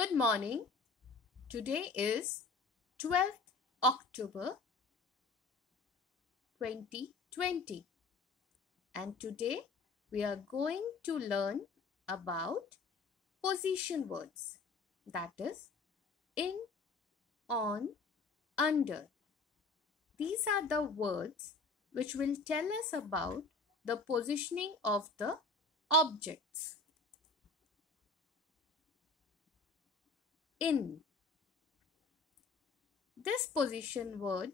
Good morning. Today is 12th October 2020 and today we are going to learn about position words, that is in, on, under. These are the words which will tell us about the positioning of the objects. In. This position word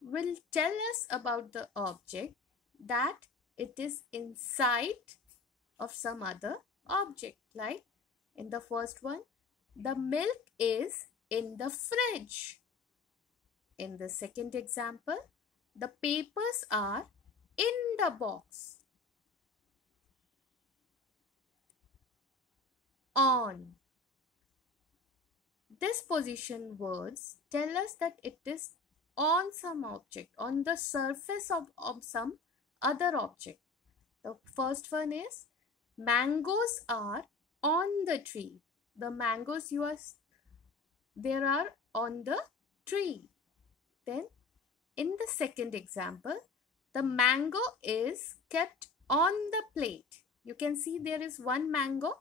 will tell us about the object that it is inside of some other object. Like in the first one, the milk is in the fridge. In the second example, the papers are in the box. On. This position words tell us that it is on some object, on the surface of some other object. The first one is mangoes are on the tree. The mangoes there are on the tree. Then in the second example, the mango is kept on the plate. You can see there is one mango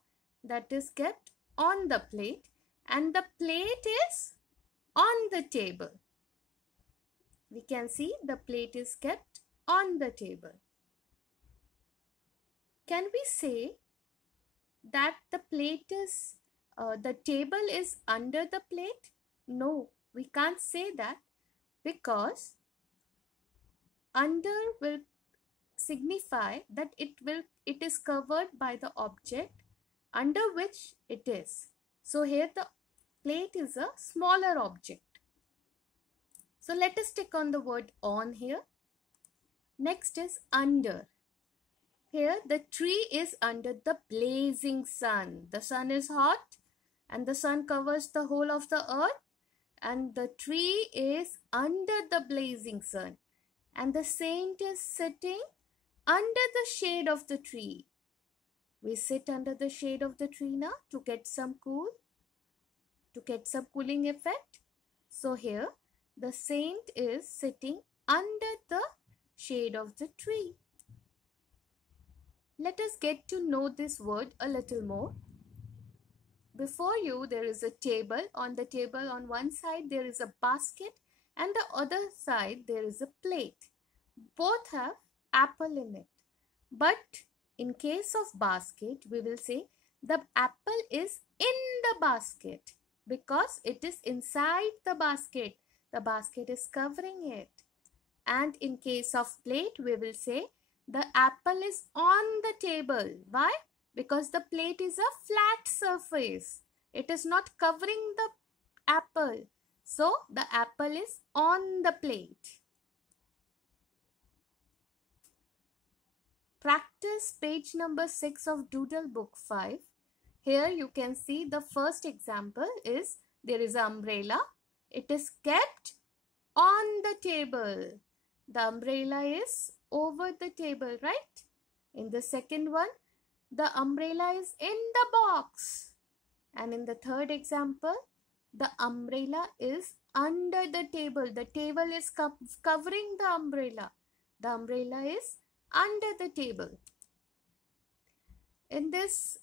that is kept on the plate and the plate is on the table. We can see the plate is kept on the table. Can we say that the table is under the plate? No, we can't say that because under will signify that it is covered by the object under which it is. So here the plate is a smaller object. So let us take on the word on here. Next is under. Here the tree is under the blazing sun. The sun is hot and the sun covers the whole of the earth and the tree is under the blazing sun. And the saint is sitting under the shade of the tree. We sit under the shade of the tree now to get some cooling effect. So here the saint is sitting under the shade of the tree. Let us get to know this word a little more. Before you there is a table. On the table on one side there is a basket and the other side there is a plate. Both have apple in it. But in case of basket, we will say the apple is in the basket because it is inside the basket. The basket is covering it. And in case of plate, we will say the apple is on the table. Why? Because the plate is a flat surface. It is not covering the apple. So the apple is on the plate. Practice page number 6 of Doodle Book 5. Here you can see the first example is there is an umbrella. It is kept on the table. The umbrella is over the table, right? In the second one, the umbrella is in the box. And in the third example, the umbrella is under the table. The table is covering the umbrella. The umbrella is under the table. In this